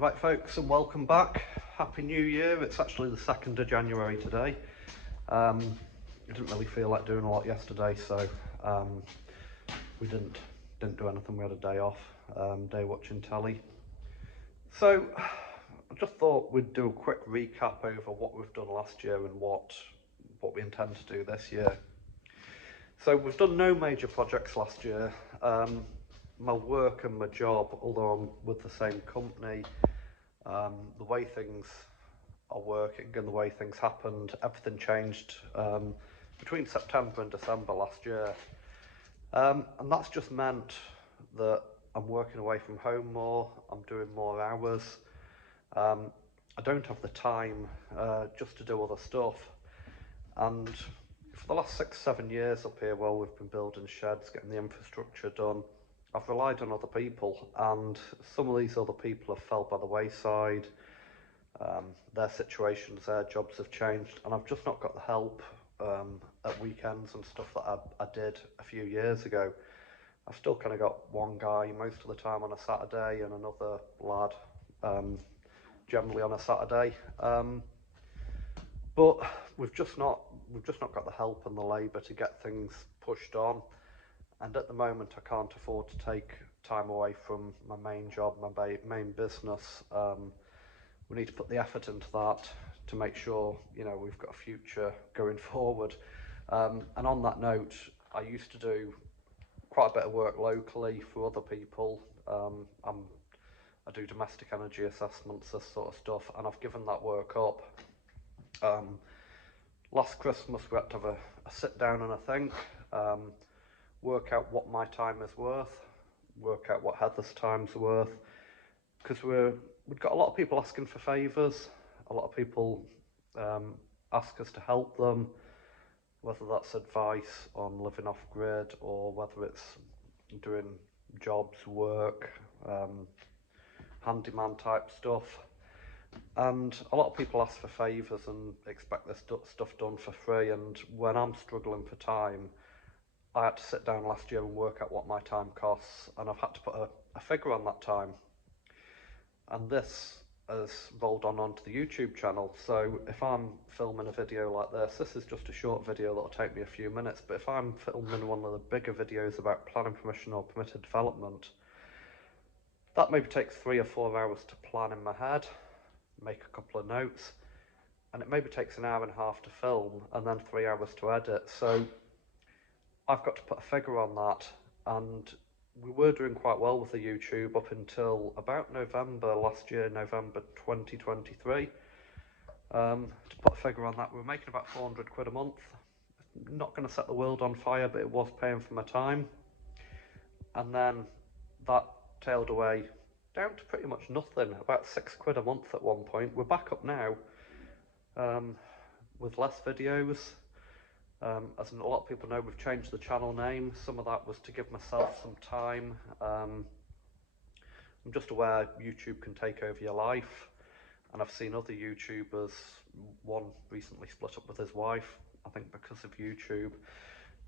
Right folks, and welcome back. Happy New Year. It's actually the 2nd of January today. I didn't really feel like doing a lot yesterday, so we didn't do anything. We had a day off, day watching telly. So I just thought we'd do a quick recap over what we've done last year and what we intend to do this year. So we've done no major projects last year. My work and my job, although I'm with the same company, the way things are working and the way things happened, everything changed between September and December last year. And that's just meant that I'm working away from home more, I'm doing more hours. I don't have the time just to do other stuff. And for the last 6-7 years up here, while we've been building sheds, getting the infrastructure done, I've relied on other people, and some of these other people have fell by the wayside. Their situations, their jobs have changed, and I've just not got the help at weekends and stuff that I did a few years ago. I've still kind of got one guy most of the time on a Saturday and another lad generally on a Saturday. But we've just not got the help and the labour to get things pushed on. And at the moment, I can't afford to take time away from my main job, my main business. We need to put the effort into that to make sure, you know, we've got a future going forward. And on that note, I used to do quite a bit of work locally for other people. I do domestic energy assessments, this sort of stuff, and I've given that work up. Last Christmas we had to have a sit down and a think, work out what my time is worth, work out what Heather's time's worth, because we've got a lot of people asking for favours, a lot of people ask us to help them, whether that's advice on living off grid or whether it's doing jobs, work, handyman type stuff. And a lot of people ask for favours and expect this stuff done for free, and when I'm struggling for time, I had to sit down last year and work out what my time costs, and I've had to put a figure on that time. And this has rolled onto the YouTube channel. So if I'm filming a video like this is just a short video that'll take me a few minutes, but if I'm filming one of the bigger videos about planning permission or permitted development, that maybe takes 3 or 4 hours to plan in my head, make a couple of notes, and it maybe takes an hour and a half to film and then 3 hours to edit. So I've got to put a figure on that, and we were doing quite well with the YouTube up until about November last year, November 2023. To put a figure on that, we were making about 400 quid a month. Not going to set the world on fire, but it was paying for my time. And then that tailed away down to pretty much nothing, about 6 quid a month at one point. We're back up now with less videos. As a lot of people know, we've changed the channel name. Some of that was to give myself some time. I'm just aware YouTube can take over your life, and I've seen other YouTubers, one recently split up with his wife, I think because of YouTube,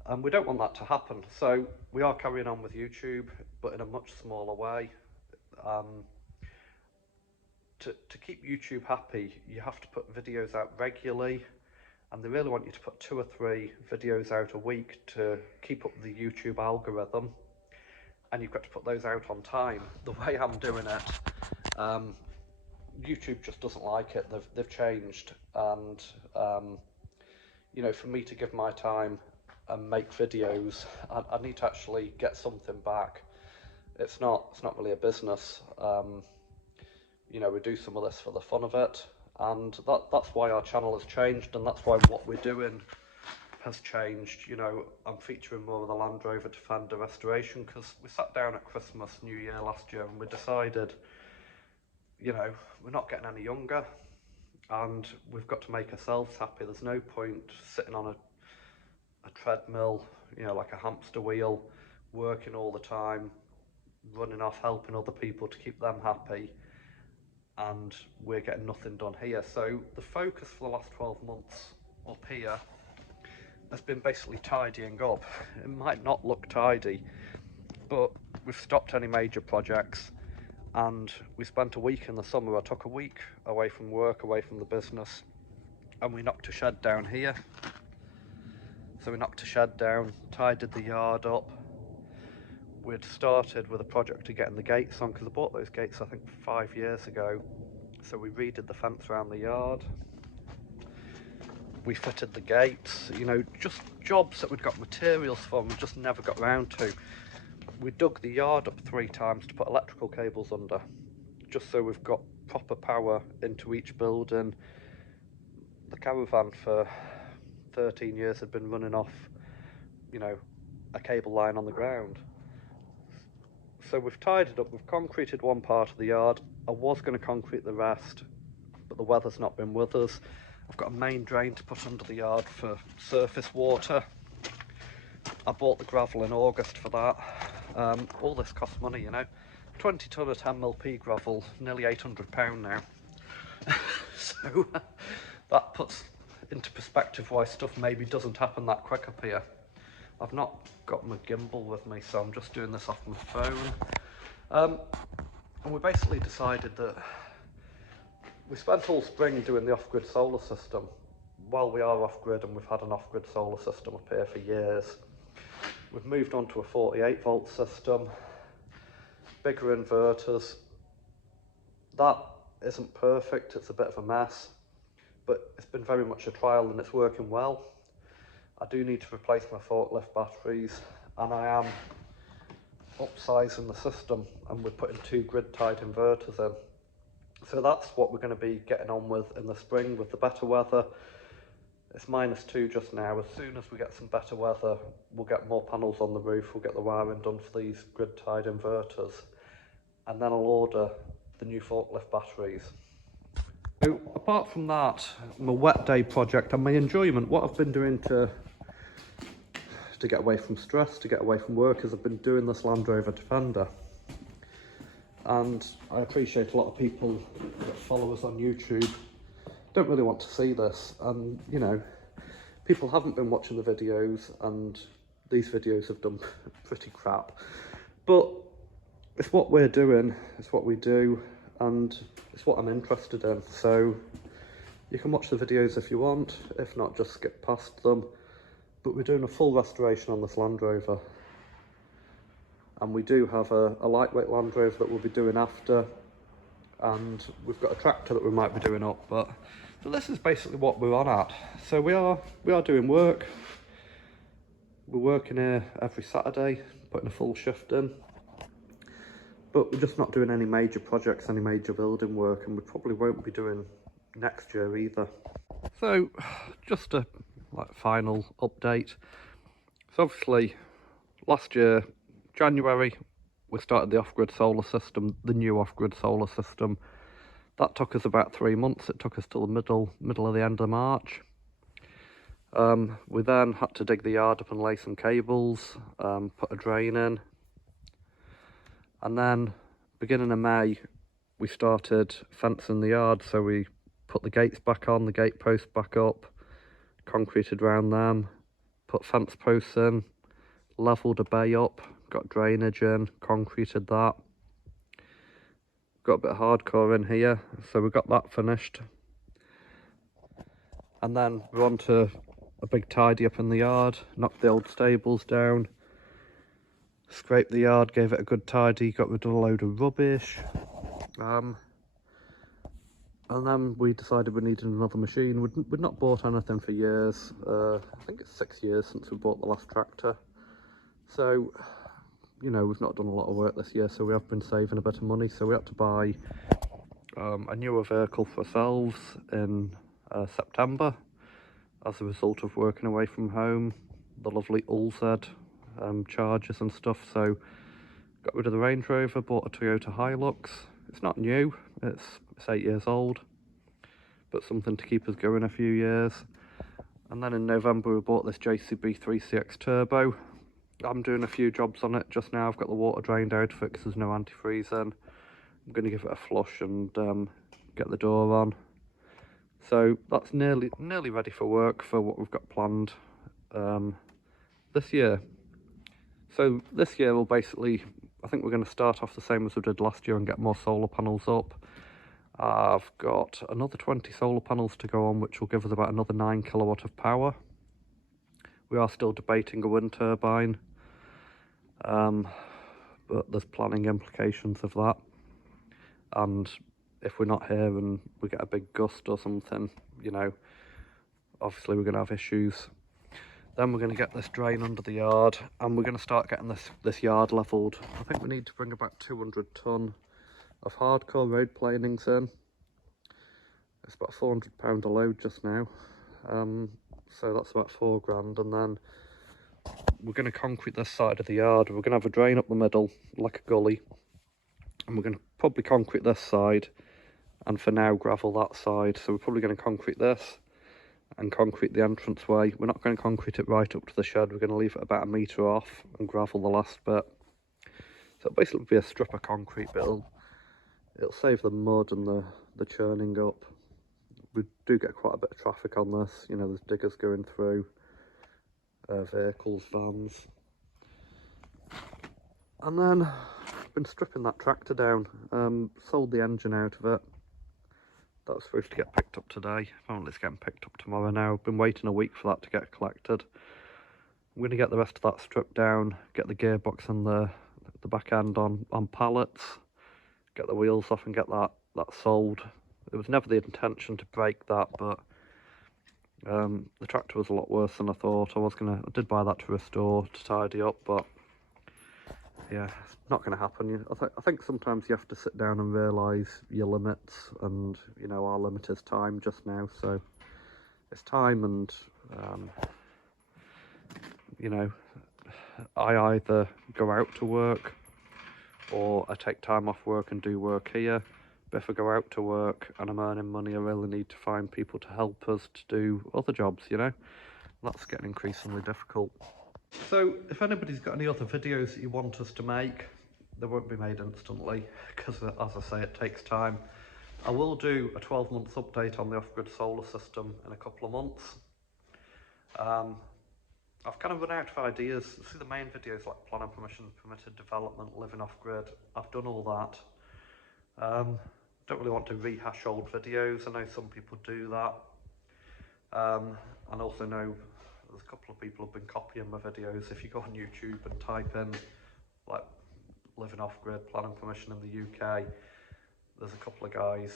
and we don't want that to happen. So we are carrying on with YouTube, but in a much smaller way. To keep YouTube happy, you have to put videos out regularly, and they really want you to put 2 or 3 videos out a week to keep up the YouTube algorithm, and you've got to put those out on time. The way I'm doing it, YouTube just doesn't like it. They've changed, and you know, for me to give my time and make videos, I need to actually get something back. It's not really a business. You know, we do some of this for the fun of it, and that's why our channel has changed, and that's why what we're doing has changed. You know, I'm featuring more of the Land Rover Defender restoration because we sat down at Christmas, New Year last year, and we decided, you know, we're not getting any younger, and we've got to make ourselves happy. There's no point sitting on a treadmill, you know, like a hamster wheel, working all the time, running off helping other people to keep them happy, and we're getting nothing done here. So the focus for the last 12 months up here has been basically tidying up. It might not look tidy, but we've stopped any major projects, and we spent a week in the summer. I took a week away from work, away from the business, and we knocked a shed down here. So we knocked a shed down, tidied the yard up. We'd started with a project to getting the gates on, because I bought those gates I think 5 years ago. So we redid the fence around the yard. We fitted the gates, you know, just jobs that we'd got materials for and we just never got round to. We dug the yard up 3 times to put electrical cables under, just so we've got proper power into each building. The caravan for 13 years had been running off, you know, a cable line on the ground. So we've tidied up, we've concreted one part of the yard. I was going to concrete the rest, but the weather's not been with us. I've got a main drain to put under the yard for surface water. I bought the gravel in August for that. All this costs money, you know. 20 tonne of 10mm pea gravel, nearly £800 now. So that puts into perspective why stuff maybe doesn't happen that quick up here. I've not got my gimbal with me, so I'm just doing this off my phone. And we basically decided that we spent all spring doing the off-grid solar system. While we are off-grid, and we've had an off-grid solar system up here for years, we've moved on to a 48 volt system, bigger inverters. That isn't perfect, it's a bit of a mess, but it's been very much a trial and it's working well. I do need to replace my forklift batteries, and I am upsizing the system, and we're putting 2 grid-tied inverters in. So that's what we're going to be getting on with in the spring with the better weather. It's -2 just now. As soon as we get some better weather, we'll get more panels on the roof, we'll get the wiring done for these grid-tied inverters, and then I'll order the new forklift batteries. So apart from that, my wet day project and my enjoyment, what I've been doing to get away from stress, to get away from work, is I've been doing this Land Rover Defender. And I appreciate a lot of people that follow us on YouTube don't really want to see this, and you know, people haven't been watching the videos, and these videos have done pretty crap, but it's what we're doing, it's what we do, and it's what I'm interested in. So you can watch the videos if you want, if not, just skip past them. But we're doing a full restoration on this Land Rover, and we do have a lightweight Land Rover that we'll be doing after, and we've got a tractor that we might be doing up. But so this is basically what we're on at. So we are doing work. We're working here every Saturday, putting a full shift in, but we're just not doing any major projects, any major building work, and we probably won't be doing next year either. So just a final update. So obviously last year, January, we started the off-grid solar system, the new off-grid solar system. That took us about 3 months. It took us till the middle of the end of March. We then had to dig the yard up and lay some cables, put a drain in, and then beginning of May we started fencing the yard. So we put the gates back on, the gate posts back up, concreted around them, put fence posts in, levelled a bay up, got drainage in, concreted that. Got a bit of hardcore in here, so we got that finished. And then we're on to a big tidy up in the yard, knocked the old stables down, scraped the yard, gave it a good tidy, got rid of a load of rubbish. And then we decided we needed another machine. We'd not bought anything for years. I think it's 6 years since we bought the last tractor. So, you know, we've not done a lot of work this year, so we have been saving a bit of money. So we had to buy a newer vehicle for ourselves in September as a result of working away from home, the lovely Ulzed chargers and stuff. So got rid of the Range Rover, bought a Toyota Hilux. It's not new, it's 8 years old, but something to keep us going a few years. And then in November we bought this JCB 3CX Turbo. I'm doing a few jobs on it just now. I've got the water drained out of it because there's no antifreeze in. I'm going to give it a flush and get the door on. So that's nearly ready for work for what we've got planned this year. So this year we'll basically I think we're going to start off the same as we did last year and get more solar panels up. I've got another 20 solar panels to go on, which will give us about another 9 kilowatt of power. We are still debating a wind turbine, but there's planning implications of that. And if we're not here and we get a big gust or something, you know, obviously we're going to have issues. Then we're going to get this drain under the yard, and we're going to start getting this yard levelled. I think we need to bring about 200 tonne of hardcore road planings in. It's about £400 a load just now, so that's about £4 grand. And then we're going to concrete this side of the yard. We're going to have a drain up the middle like a gully, and we're going to probably concrete this side, and for now gravel that side. So we're probably going to concrete this and concrete the entranceway. We're not going to concrete it right up to the shed. We're going to leave it about a metre off and gravel the last bit. So it'll basically be a strip of concrete, but it'll save the mud and the churning up. We do get quite a bit of traffic on this. You know, there's diggers going through, vehicles, vans. And then I've been stripping that tractor down, sold the engine out of it. That was supposed to get picked up today. Apparently it's getting picked up tomorrow now. I've been waiting a week for that to get collected. I'm going to get the rest of that stripped down, get the gearbox and the back end on pallets, get the wheels off and get that sold. It was never the intention to break that, but the tractor was a lot worse than I thought. I did buy that to restore, to tidy up, but yeah, it's not going to happen. I think sometimes you have to sit down and realise your limits, and you know, our limit is time just now, so it's time. And you know, I either go out to work or I take time off work and do work here. But if I go out to work and I'm earning money, I really need to find people to help us to do other jobs, you know. That's getting increasingly difficult. So if anybody's got any other videos that you want us to make, they won't be made instantly, because as I say, it takes time. I will do a 12-month update on the off-grid solar system in a couple of months. I've kind of run out of ideas. See, the main videos like planning permission, permitted development, living off-grid, I've done all that. Don't really want to rehash old videos. I know some people do that. And also know there's a couple of people who've been copying my videos. If you go on YouTube and type in like living off-grid, planning permission in the UK, there's a couple of guys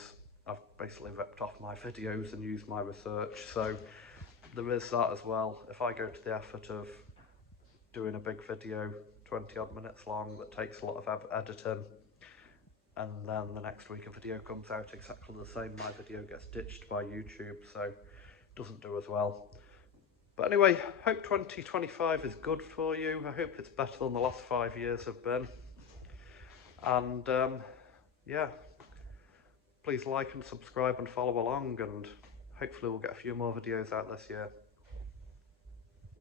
I've basically ripped off my videos and used my research. So there is that as well. If I go to the effort of doing a big video, 20 odd minutes long, that takes a lot of editing, and then the next week a video comes out exactly the same, my video gets ditched by YouTube, so it doesn't do as well. But anyway, hope 2025 is good for you. I hope it's better than the last 5 years have been. And yeah, please like and subscribe and follow along, and hopefully we'll get a few more videos out this year.